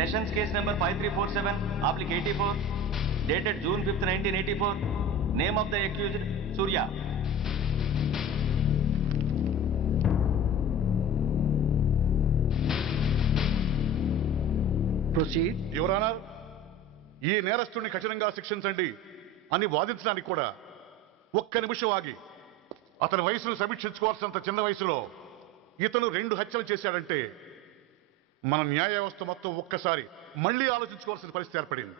Sessions case number 5347/84 dated June 5th 1984. Name of the accused Surya. Proceed. Your Honor, ఈ నేరస్తుడిని కఠినంగా శిక్షించండి అని వాదించడానికి కూడా ఒక్క నిమిషం ఆగి అతని వయసును సమీక్షించుకోవాల్సినంత చిన్న వయసులో ఇతను 2 హత్యలు చేశాడంటే మన న్యాయ వ్యవస్థ మొత్తం ఒక్కసారి మళ్లీ ఆలోచించుకోవాల్సిన పరిస్థితి ఏర్పడింది.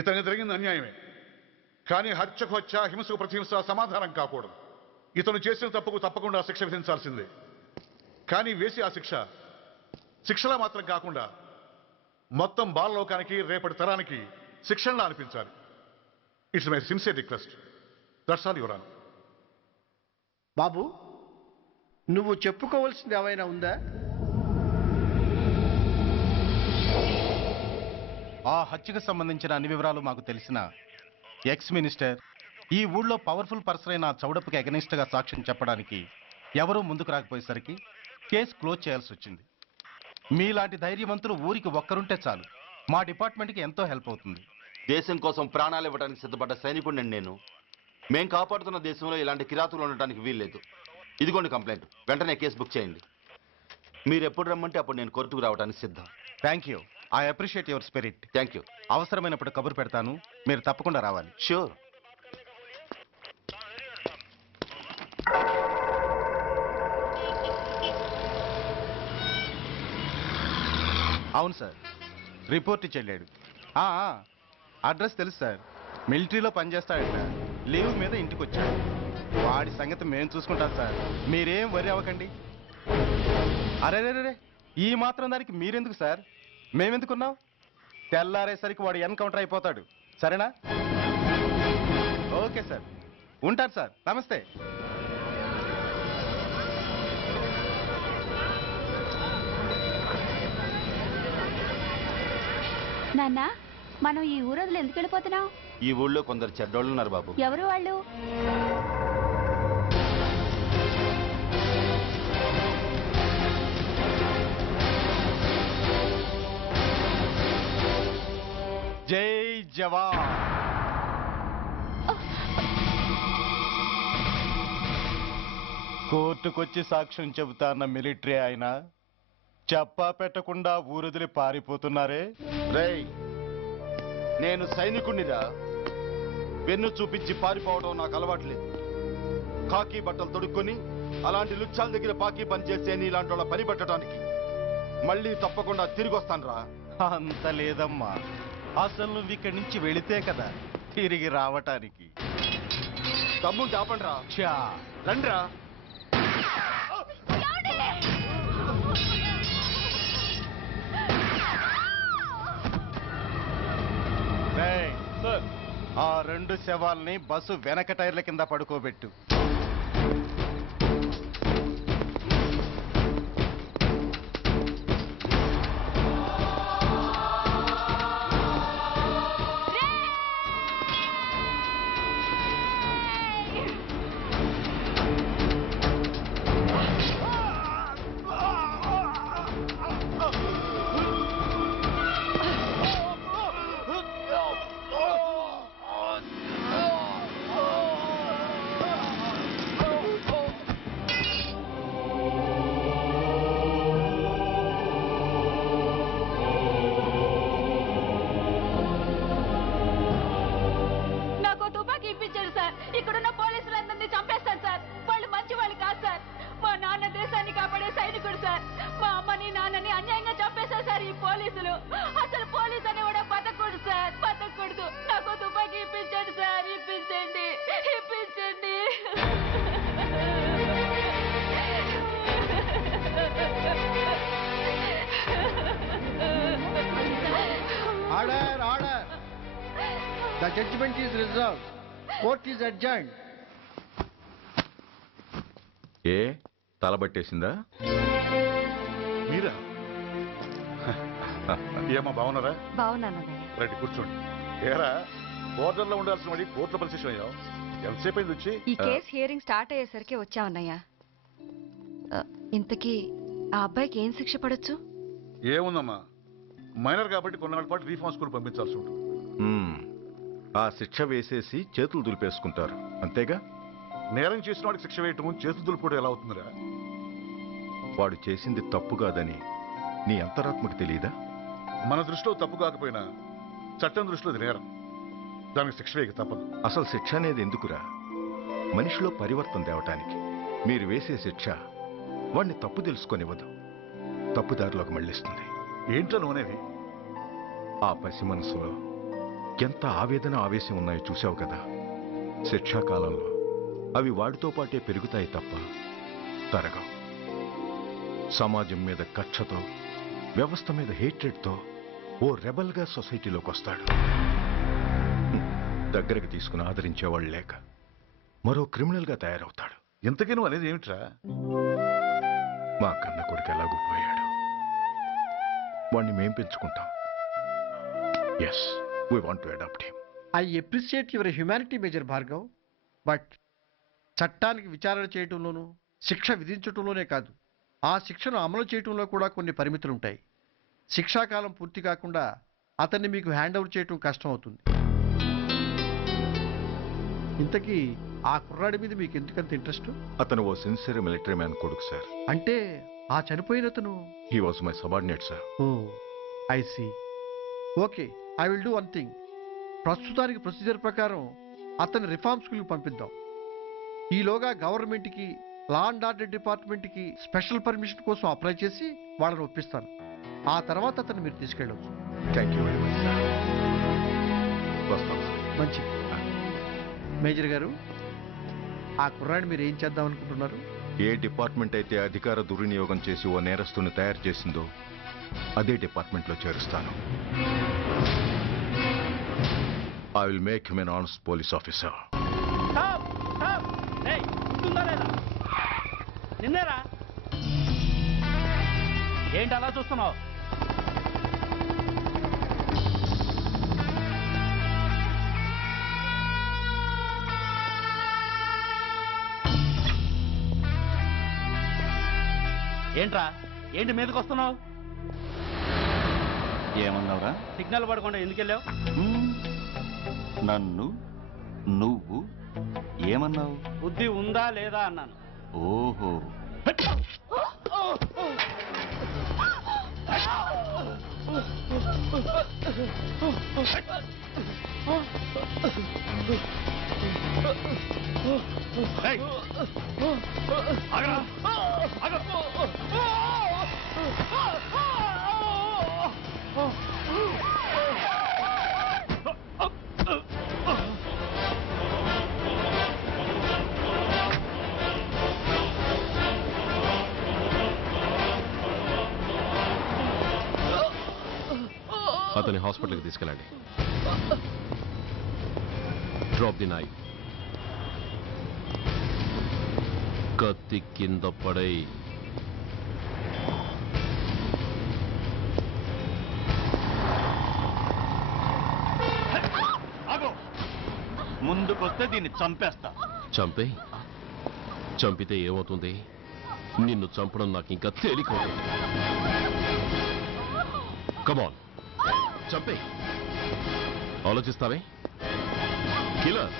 ఇతనికి జరిగింది అన్యాయమే, కానీ హత్యకు హత్య, హింసకు ప్రతిహింస సమాధానం కాకూడదు. ఇతను చేసిన తప్పుకు తప్పకుండా శిక్ష విధించాల్సిందే. కానీ వేసి ఆ శిక్షలా మాత్రం కాకుండా మొత్తం బాలలోకానికి, రేపటి తరానికి శిక్షణలా అనిపించాలి. It's my sincere request. That's all your honour. బాబు, నువ్వు చెప్పుకోవాల్సింది ఏమైనా ఉందా? ఆ హత్యకు సంబంధించిన అన్ని వివరాలు మాకు తెలిసిన ఎక్స్ మినిస్టర్ ఈ ఊళ్ళో పవర్ఫుల్ పర్సన్ అయిన చౌడప్పకి అగెనిస్ట్ గా సాక్ష్యం చెప్పడానికి ఎవరూ ముందుకు రాకపోయేసరికి కేసు క్లోజ్ చేయాల్సి వచ్చింది. మీలాంటి ధైర్యవంతులు ఊరికి ఒక్కరుంటే చాలు, మా డిపార్ట్మెంట్కి ఎంతో హెల్ప్ అవుతుంది. దేశం కోసం ప్రాణాలు ఇవ్వడానికి సిద్ధపడ్డ సైనికుడిని నేను. మేం కాపాడుతున్న దేశంలో ఇలాంటి కిరాతులు ఉండటానికి వీల్లేదు. ఇదిగోండి కంప్లైంట్, వెంటనే కేసు బుక్ చేయండి. మీరు ఎప్పుడు రమ్మంటే అప్పుడు నేను కోర్టుకు రావడానికి సిద్ధం. Thank you. I appreciate your spirit. Thank you. అవసరమైనప్పుడు కబురు పెడతాను, మీరు తప్పకుండా రావాలి. షూర్. అవును సార్, రిపోర్ట్ ఇచ్చి వెళ్ళాడు. అడ్రస్ తెలుసు సార్, మిలిటరీలో పనిచేస్తాడంట. లీవ్ మీద ఇంటికి వచ్చాడు. వాడి సంగతి మేము చూసుకుంటాం సార్, మీరేం వరి అవ్వకండి. అరే, ఈ మాత్రం దానికి మీరెందుకు సార్, మేమెందుకున్నాం? తెల్లారేసరికి వాడు ఎన్కౌంటర్ అయిపోతాడు. సరేనా? ఓకే సార్, ఉంటారు సార్. నమస్తే. నాన్న, మనం ఈ ఊరోజులు ఎందుకు వెళ్ళిపోతున్నాం? ఈ ఊళ్ళో కొందరు చెడ్డోళ్ళు ఉన్నారు బాబు. ఎవరు వాళ్ళు? జై జవాన్. కోర్టుకొచ్చి సాక్ష్యం చెబుతాన్న మిలిటరీ ఆయన చెప్పా పెట్టకుండా ఊరుదిలి పారిపోతున్నారే. రేయ్, నేను సైనికుణ్ణిరా. వెన్ను చూపించి పారిపోవడం నాకు అలవాట్లేదు. కాకి బట్టలు తొడుక్కొని అలాంటి లుచ్చాల దగ్గర పాకి పనిచేసే నీలాంటి వాళ్ళ పని పెట్టడానికి మళ్ళీ తప్పకుండా తిరిగి వస్తాను రా. అంత లేదమ్మా, అసలు నువ్వు ఇక్కడి నుంచి వెళితే కదా తిరిగి రావటానికి. తమ్ముంటే ఆపండి రా. చా రండ్రా. ఆ 2 శవాల్ని బస్సు వెనక టైర్ల కింద పడుకోబెట్టు. ఇక్కడున్న పోలీసులందరినీ చంపేస్తారు సార్. వాళ్ళు మంచి వాళ్ళు కాదు సార్. మా నాన్న దేశాన్ని కాపాడే సైనికుడు సార్. మా అమ్మని నాన్నని అన్యాయంగా చంపేశారు సార్ ఈ పోలీసులు. అసలు పోలీసు అని కూడా బతకూడదు సార్, బతకూడదు. నాకు తుపాకీ ఇప్పించండి సార్, ఇప్పించండి, ఇప్పించండి. Order, order. The judgment is reserved. Court is adjourned. ఏ తలబట్టేసిందా? మీరా? ఏమా బాగున్నారా? బాగున్నానన్నయ్య. రండి కూర్చోండి. ఏరా, బోర్డర్లో ఉండాల్సిన వాడి కోర్టులో పరిశీలన అయ్యావు. ఎంతసేపు అయింది వచ్చి? ఈ కేసు హియరింగ్ స్టార్ట్ అయ్యేసరికి వచ్చావన్నయ్య. ఇంతకీ ఆ అబ్బాయికి ఏం శిక్ష పడొచ్చు? ఏముందమ్మా, మైనర్ కాబట్టి కొన్నాళ్ళ పాటు రీఫార్మ్ స్కూల్ పంపించాల్సి ఉంటుంది. ఆ శిక్ష వేసేసి చేతులు దులిపేసుకుంటారు అంతేగా? నేరం చేసిన వాడికి శిక్ష వేయటం చేతులు దులుపుకోవడం ఎలా అవుతుందిరా? వాడు చేసింది తప్పు కాదని నీ అంతరాత్మకు తెలియదా? మన దృష్టిలో తప్పు కాకపోయినా చట్టం దృష్టిలో అది నేరం. దానికి శిక్ష వేయక తప్పదు. అసలు శిక్ష అనేది ఎందుకురా? మనిషిలో పరివర్తన తేవటానికి. మీరు వేసే శిక్ష వాడిని తప్పు తెలుసుకొనివ్వదు, తప్పుదారిలోకి మళ్ళిస్తుంది. ఏంటో నువ్వనేది? ఆ పసి మనసులో ఎంత ఆవేదన ఆవేశం ఉన్నాయో చూసావు కదా. శిక్షాకాలంలో అవి వాడితో పాటే పెరుగుతాయి తప్ప తరగవు. సమాజం మీద కక్షతో, వ్యవస్థ మీద హేట్రెడ్తో ఓ రెబల్గా సొసైటీలోకి వస్తాడు. దగ్గరకు తీసుకుని ఆదరించేవాళ్ళు లేక మరో క్రిమినల్గా తయారవుతాడు. ఇంతకీ నువ్వు అనేది ఏమిట్రా? మా కన్న కొడుకు ఎలాగూ పోయాడు, వాణ్ణి మేం పెంచుకుంటాం. Yes, we want to adopt him. I appreciate your humanity major Bhargav, but చట్టానికి విచారణ చేయటంలోనూ శిక్ష విధించటంలోనే కాదు, ఆ శిక్షను అమలు చేయటంలో కూడా కొన్ని పరిమితులు ఉంటాయి. శిక్షాకాలం పూర్తి కాకుండా అతన్ని మీకు హ్యాండ్ ఓవర్ చేయటం కష్టం అవుతుంది. ఇంతకీ ఆ కుర్రాడి మీద మీకు ఎందుకంత ఇంట్రెస్ట్? అతను ఓ సిన్సియర్ మిలిటరీ మ్యాన్ కొడుకు సార్. అంటే ఆ చనిపోయిన అతను? He was my subordinate sir. Oh I see. Okay, I will do one thing. ప్రస్తుతానికి ప్రొసీజర్ ప్రకారం అతన్ని రిఫార్మ్ స్కూల్కి పంపిద్దాం. ఈలోగా గవర్నమెంట్కి, లా అండ్ ఆర్డర్ డిపార్ట్మెంట్కి స్పెషల్ పర్మిషన్ కోసం అప్లై చేసి వాళ్ళని ఒప్పిస్తాను. ఆ తర్వాత అతన్ని మీరు తీసుకెళ్ళవచ్చు. Thank you very much sir. వస్తాం సార్. మంచిది. మేజర్ గారు, ఆ కుర్రాడిని మీరు ఏం చేద్దాం అనుకుంటున్నారు? ఏ డిపార్ట్మెంట్ అయితే అధికార దుర్వినియోగం చేసి ఓ నేరస్తుని తయారు చేసిందో అదే డిపార్ట్మెంట్లో చేరుస్తాను. I will make him an honest police officer. నిన్నేరా? ఏంటి అలా చూస్తున్నావు? ఏంట్రా, ఏంటి మీదకి వస్తున్నావు? ఏమన్నావురా? సిగ్నల్ పడకుండా ఎందుకు వెళ్ళావు? నన్ను నువ్వు ఏమన్నావు? బుద్ధి ఉందా లేదా అన్నాను. ఓహో, అతని హాస్పిటల్కి తీసుకెళ్ళండి. Drop the knife. కత్తి కింద పడై. ముందుకొస్తే దీన్ని చంపేస్తా. చంపే. చంపితే ఏమవుతుంది? నిన్ను చంపడం నాకు ఇంకా తేలికవుతుంది. కమాన్, చంపే. ఆలోచిస్తావే కిల్లర్?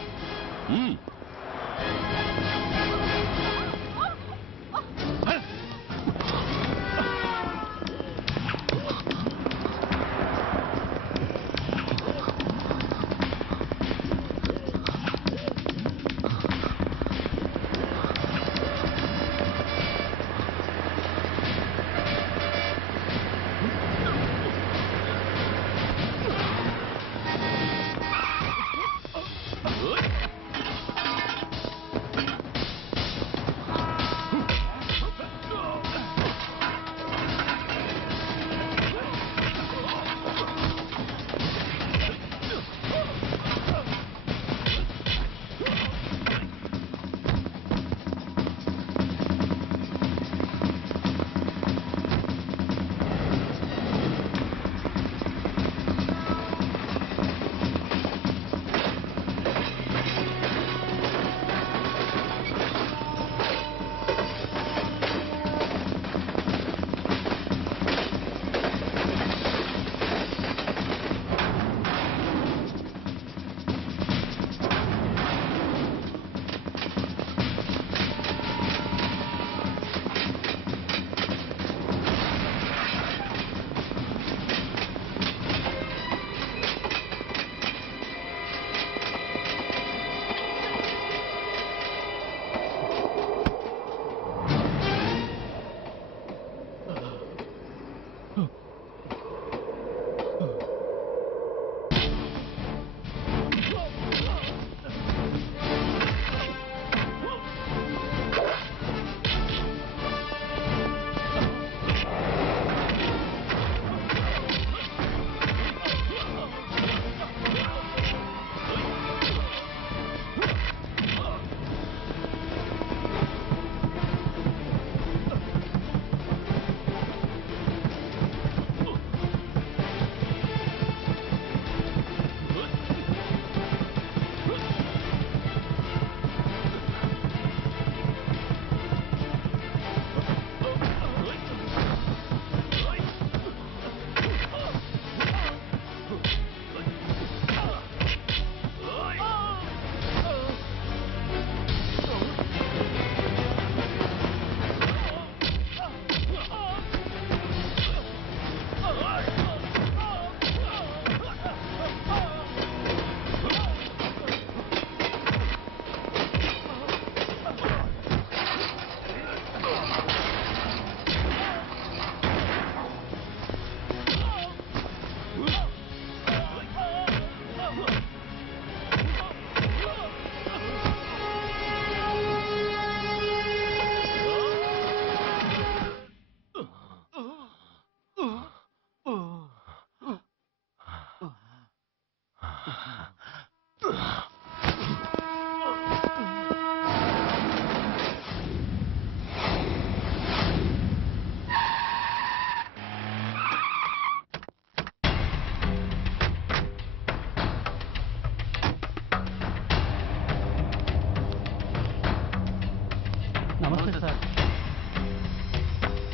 నమస్తే సార్.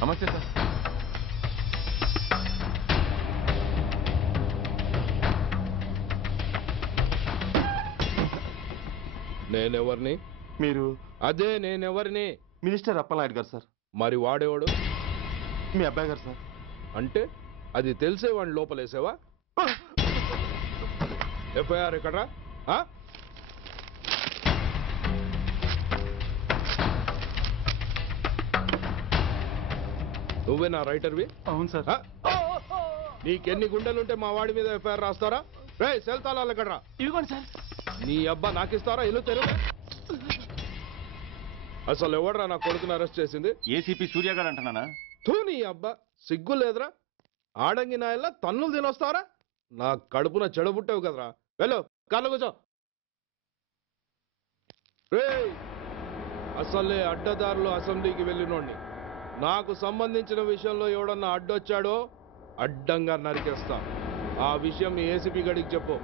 నమస్తే సార్. నేనెవరిని? మీరు అదే నేనెవరిని? మినిస్టర్ అప్పలనాయుడు గారు సార్. మరి వాడేవాడు? మీ అబ్బాయి గారు సార్. అంటే అది తెలిసే వాడిని లోపలేసావా? ఎఫ్ఐఆర్ ఎక్కడ్రా? ఆ? నువ్వే నా రైటర్వి? అవును సార్. ఆ? నీకెన్ని గుండెలుంటే మా వాడి మీద ఎఫ్ఐఆర్ రాస్తారా? రే సెల్ తాళాలు ఎక్కడ్రా? ఇదిగోండి సార్. నీ అబ్బా నాకిస్తారా? ఇల్లు తెరువు. అసలు ఎవడరా నా కొడుకుని అరెస్ట్ చేసింది? ఏసీపీ సూర్య గారు అంటున్నానా? తూ నీ అబ్బా సిగ్గు లేదురా? ఆడంగి నాయల్లా తన్నులు తినొస్తారా? నా కడుపున చెడబుట్టావు కదరా. వెళ్ళు కార్లో కూర్చో. రేయ్ అసలే అడ్డదారులు అసెంబ్లీకి వెళ్ళినోడిని. నాకు సంబంధించిన విషయంలో ఎవడన్నా అడ్డొచ్చాడో అడ్డంగా నరికేస్తా. ఆ విషయం మీ ఏసీపీ గడికి చెప్పు.